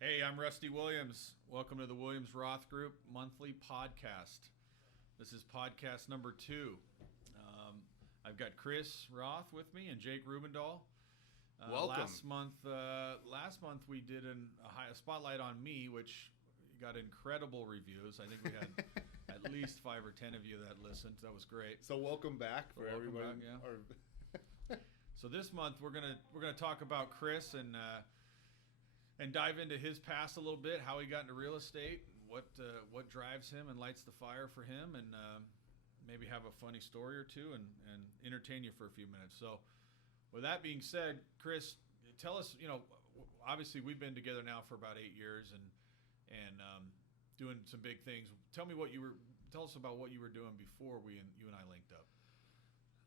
Hey, I'm Rusty Williams. Welcome to the Williams Roth Group monthly podcast. This is podcast number 2. I've got Chris Roth with me and Jake Rubendahl. Welcome. Last month we did a spotlight on me, which got incredible reviews. I think we had at least 5 or 10 of you that listened. That was great. So welcome back for everybody. So this month we're gonna talk about Chris and dive into his past a little bit, how he got into real estate, what drives him and lights the fire for him, and maybe have a funny story or two and entertain you for a few minutes. So with that being said, Chris, tell us, obviously we've been together now for about 8 years and doing some big things. Tell us about what you were doing before you and I linked up.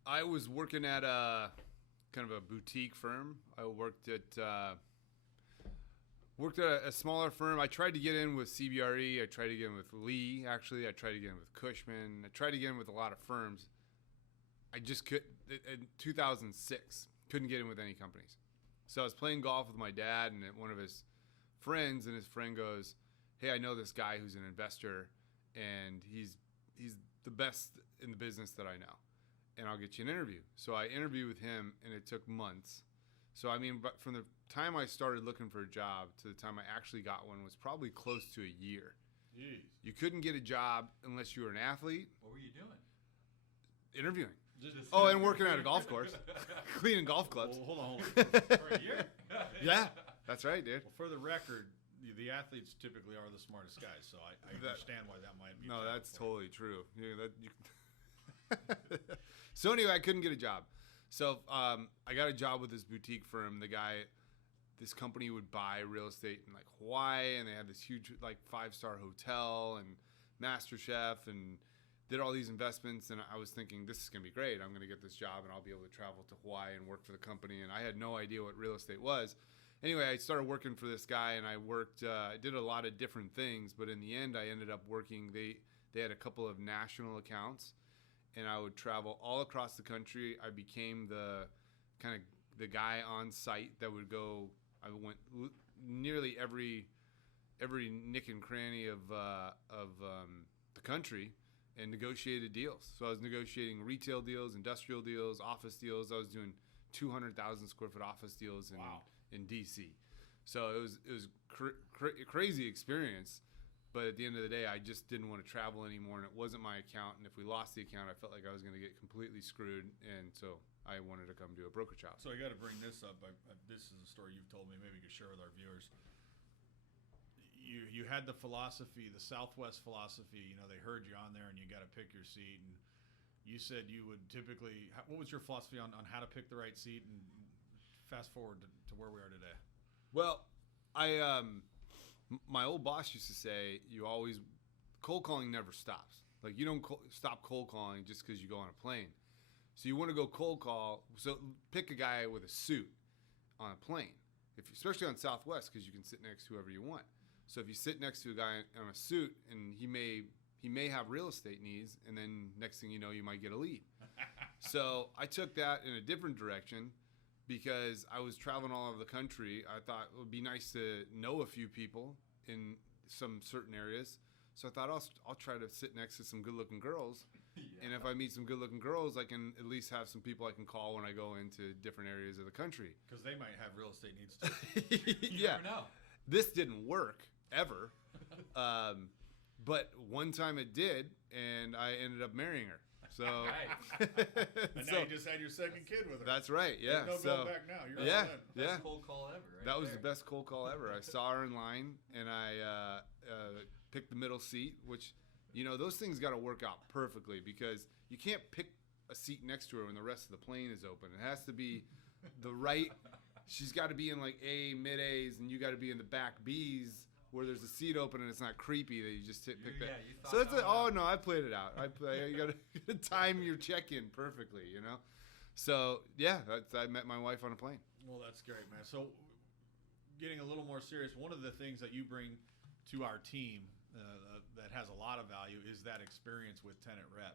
I was working at a kind of a boutique firm. I worked at a smaller firm. I tried to get in with CBRE. I tried to get in with Lee, actually. I tried to get in with Cushman. I tried to get in with a lot of firms. I just couldn't. In 2006, couldn't get in with any companies. So I was playing golf with my dad and one of his friends, and his friend goes, "Hey, I know this guy who's an investor, and he's the best in the business that I know, and I'll get you an interview." So I interviewed with him, and it took months. So, but from the time I started looking for a job to the time I actually got one was probably close to a year. Jeez. You couldn't get a job unless you were an athlete. What were you doing? Interviewing. And working at a golf course. Cleaning golf clubs. Well, hold on. For a year? Yeah, that's right, dude. Well, for the record, the athletes typically are the smartest guys, so I understand why that might be. No, that's totally true. So anyway, I couldn't get a job. So I got a job with this boutique firm. This company would buy real estate in like Hawaii, and they had this huge like 5-star hotel and Master Chef, and did all these investments. And I was thinking, this is gonna be great. I'm gonna get this job, and I'll be able to travel to Hawaii and work for the company. And I had no idea what real estate was. Anyway, I started working for this guy, and I worked. I did a lot of different things, but in the end, I ended up working. They had a couple of national accounts, and I would travel all across the country. I became the guy on site that would go. I went nearly every nick and cranny of the country and negotiated deals. So I was negotiating retail deals, industrial deals, office deals. I was doing 200,000 square foot office deals in DC. So it was crazy experience. But at the end of the day, I just didn't want to travel anymore, and it wasn't my account. And if we lost the account, I felt like I was going to get completely screwed. And so I wanted to come to a brokerage house. So I got to bring this up. This is a story you've told me. Maybe you could share with our viewers. You had the philosophy, the Southwest philosophy. They heard you on there, and you got to pick your seat. And you said you would typically. What was your philosophy on how to pick the right seat? And fast forward to where we are today. Well, my old boss used to say, cold calling never stops. Like, you don't stop cold calling just because you go on a plane. So you want to go cold call. So pick a guy with a suit on a plane, especially on Southwest, because you can sit next to whoever you want. So if you sit next to a guy in a suit, and he may have real estate needs, and then next thing you know, you might get a lead. So I took that in a different direction. Because I was traveling all over the country, I thought it would be nice to know a few people in some certain areas. So I thought I'll try to sit next to some good-looking girls. Yeah. And if I meet some good-looking girls, I can at least have some people I can call when I go into different areas of the country. Because they might have real estate needs too. You never know. This didn't work, ever. But one time it did, and I ended up marrying her. So, and now you just had your second kid with her. That's right. Yeah. There's no going back now. You're Best cold call ever. That was the best cold call ever. I saw her in line, and I picked the middle seat, which, those things got to work out perfectly, because you can't pick a seat next to her when the rest of the plane is open. It has to be the right. She's got to be in like A, mid A's, and you got to be in the back B's, where there's a seat open and it's not creepy that you just pick that. Yeah, you thought so it's no, I played it out. You got to time your check-in perfectly, So yeah, I met my wife on a plane. Well, that's great, man. So getting a little more serious, one of the things that you bring to our team that has a lot of value is that experience with tenant rep.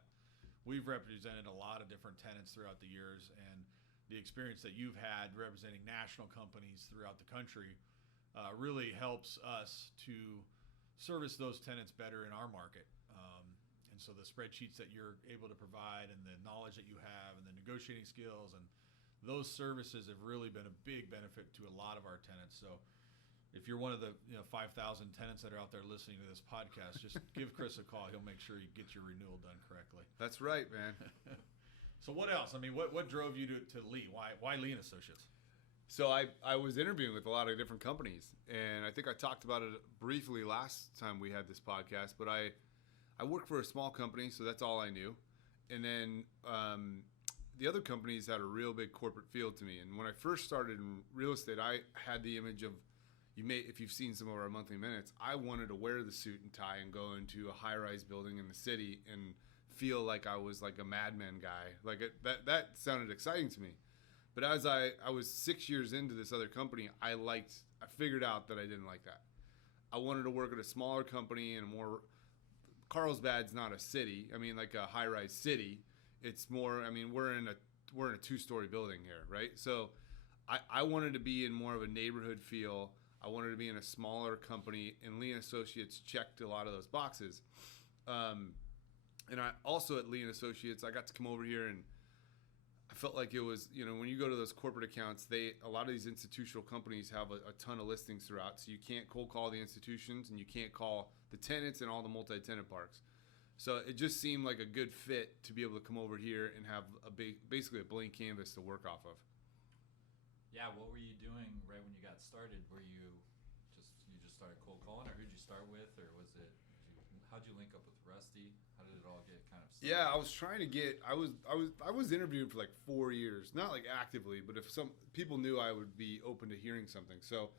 We've represented a lot of different tenants throughout the years, and the experience that you've had representing national companies throughout the country really helps us to service those tenants better in our market. And so the spreadsheets that you're able to provide and the knowledge that you have and the negotiating skills and those services have really been a big benefit to a lot of our tenants. So if you're one of the 5,000 tenants that are out there listening to this podcast, just give Chris a call. He'll make sure you get your renewal done correctly. That's right, man. So what else? I mean, what drove you to Lee? Why Lee and Associates? So I was interviewing with a lot of different companies, and I think I talked about it briefly last time we had this podcast, but I worked for a small company, so that's all I knew. And then the other companies had a real big corporate feel to me. And when I first started in real estate, I had the image of, if you've seen some of our monthly minutes, I wanted to wear the suit and tie and go into a high-rise building in the city and feel like I was like a Mad Men guy. Like that sounded exciting to me. But as I was 6 years into this other company, I figured out that I didn't like that. I wanted to work at a smaller company and a more, Carlsbad's not a city. I mean, like a high-rise city. It's more, I mean, we're in a 2-story building here, right? So I wanted to be in more of a neighborhood feel. I wanted to be in a smaller company, and Lee & Associates checked a lot of those boxes. And I also at Lee & Associates, I got to come over here, and I felt like it was, when you go to those corporate accounts, a lot of these institutional companies have a ton of listings throughout, so you can't cold call the institutions, and you can't call the tenants and all the multi-tenant parks. So it just seemed like a good fit to be able to come over here and have basically a blank canvas to work off of. Yeah, what were you doing right when you got started? Were you just started cold calling, or who'd you start with, or how'd you link up with Rusty? How did it all get kind of started? Yeah, I was trying to get. I was interviewing for like 4 years, not like actively, but if some people knew I would be open to hearing something, so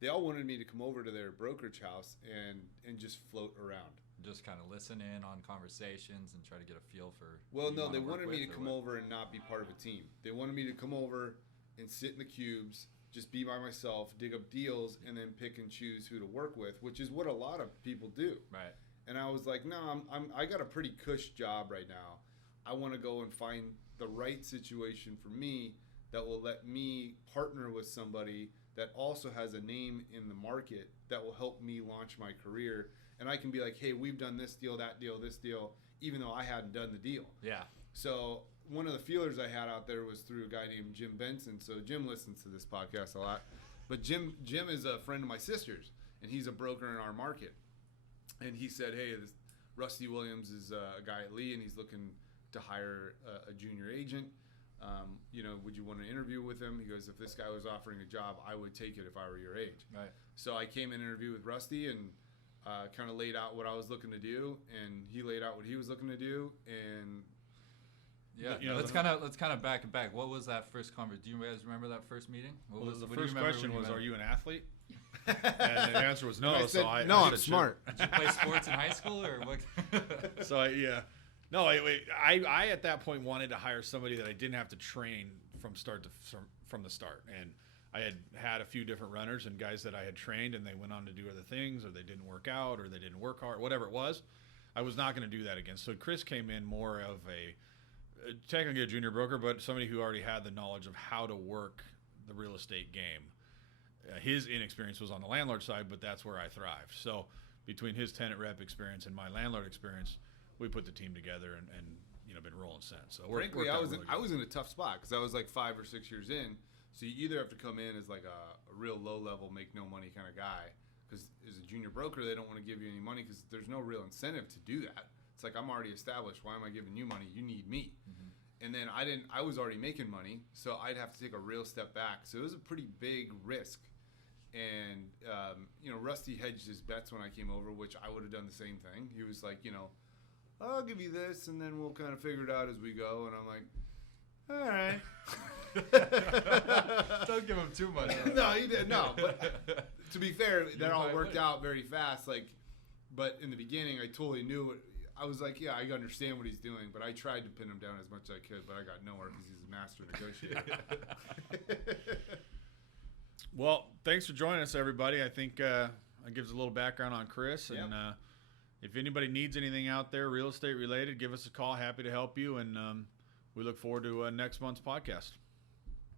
they all wanted me to come over to their brokerage house and just float around. Just kind of listen in on conversations and try to get a feel for. Well, no, they wanted me to come over and not be part of a team. They wanted me to come over and sit in the cubes, just be by myself, dig up deals, and then pick and choose who to work with, which is what a lot of people do. Right. And I was like, no, I got a pretty cush job right now. I want to go and find the right situation for me that will let me partner with somebody that also has a name in the market that will help me launch my career. And I can be like, hey, we've done this deal, that deal, this deal, even though I hadn't done the deal. Yeah. So one of the feelers I had out there was through a guy named Jim Benson. So Jim listens to this podcast a lot. But Jim is a friend of my sister's, and he's a broker in our market. And he said, hey, this Rusty Williams is a guy at Lee, and he's looking to hire a junior agent. Would you want to interview with him? He goes, if this guy was offering a job, I would take it if I were your age. Right. So I came in and interviewed with Rusty and kind of laid out what I was looking to do, and he laid out what he was looking to do. And yeah, let's kind of back it back. What was that first conversation? Do you guys remember that first meeting? The first question was, are you an athlete? And the answer was no. I'm smart. Did you play sports in high school or what? So I at that point wanted to hire somebody that I didn't have to train from the start. And I had a few different runners and guys that I had trained, and they went on to do other things, or they didn't work out, or they didn't work hard, whatever it was. I was not going to do that again. So Chris came in more of technically a junior broker, but somebody who already had the knowledge of how to work the real estate game. His inexperience was on the landlord side, but that's where I thrived. So between his tenant rep experience and my landlord experience, we put the team together and been rolling since. So frankly, I was in a tough spot because I was like 5 or 6 years in. So you either have to come in as like a real low level, make no money kind of guy, because as a junior broker, they don't want to give you any money because there's no real incentive to do that. It's like, I'm already established. Why am I giving you money? You need me. Mm-hmm. And then I was already making money, so I'd have to take a real step back. So it was a pretty big risk. And, Rusty hedged his bets when I came over, which I would have done the same thing. He was like, I'll give you this, and then we'll kind of figure it out as we go. And I'm like, all right. Don't give him too much. No, he didn't. No, but to be fair, that all worked out very fast. But in the beginning, I totally knew it. I was like, yeah, I understand what he's doing, but I tried to pin him down as much as I could, but I got nowhere because he's a master negotiator. Well, thanks for joining us, everybody. I think that gives a little background on Chris. Yep. And if anybody needs anything out there real estate related, give us a call. Happy to help you. And we look forward to next month's podcast.